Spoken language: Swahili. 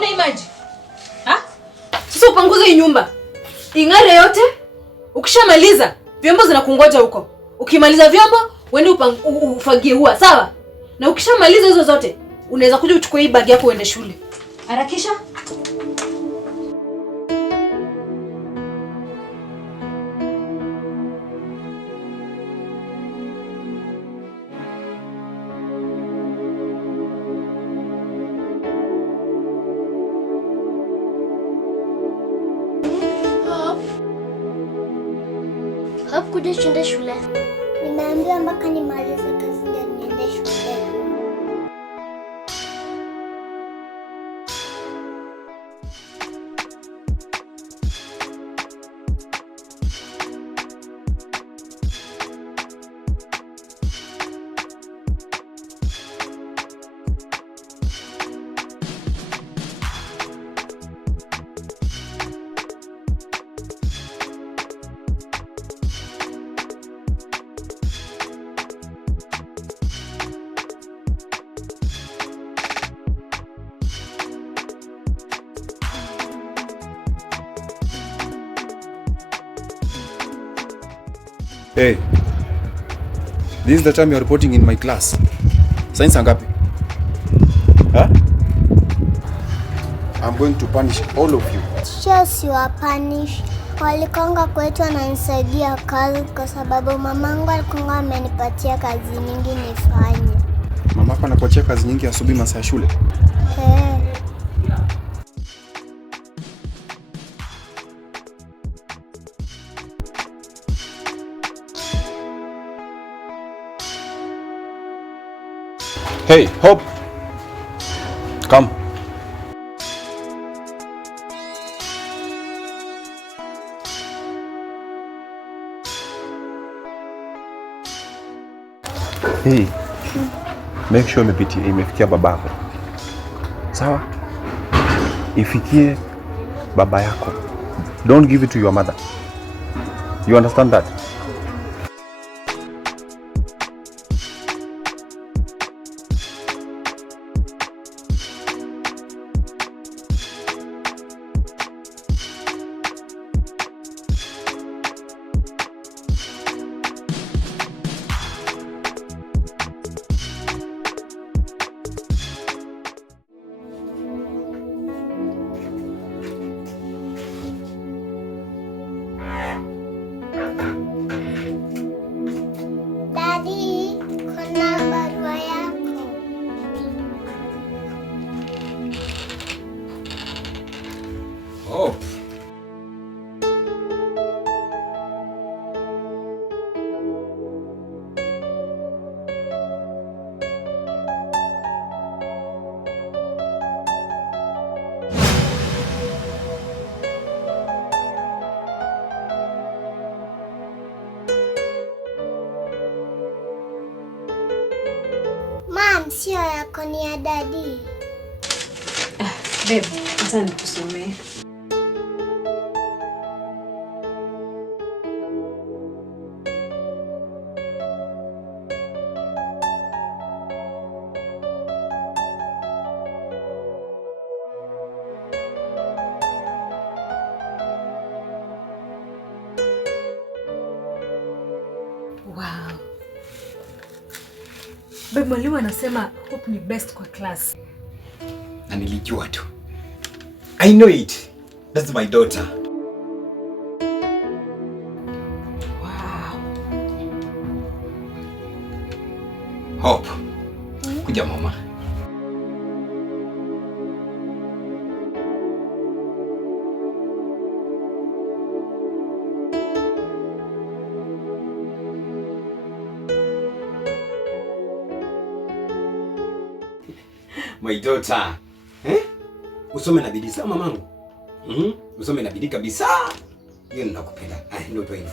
Unaona hii maji? Sasa upanguze hii nyumba. Ing'are yote. Ukishamaliza, vyombo zinakungoja huko. Ukimaliza vyombo, uende ufagie ua, sawa? Na ukishamaliza hizo zote, unaweza kuja uchukue hii bag yako uende shule. Harakisha. Hakuja tuende shule. Nimeambiwa mpaka nimalize kazi ndio niende shule. Hey, this is the time you're reporting in my class. Science ngapi? I'm going to punish all of you. Sio siwapanish. Walikonga kwetu ananisaidia kazi kwa sababu mamangu alikonga amenipatia kazi nyingi nifanye. Mamako anakuachia kazi nyingi asubuhi masaa ya shule? Hey, Hope. Come. Hey. Make sure imefikia babako. Sawa? Ifikie baba yako. Don't give it to your mother. You understand that? Hope. Mom, sio yako ni ya daddy. Babe, acha nikusomee. Wow. Babe, mwalimu anasema Hope ni best kwa class. Na nilijua tu. I know it. That's my daughter. Wow. Hope. Kuja mama. My daughter. Usome na bidii sana mamangu. Usome na bidii kabisa. Hiyo ninakupenda. Ndio tu hivyo.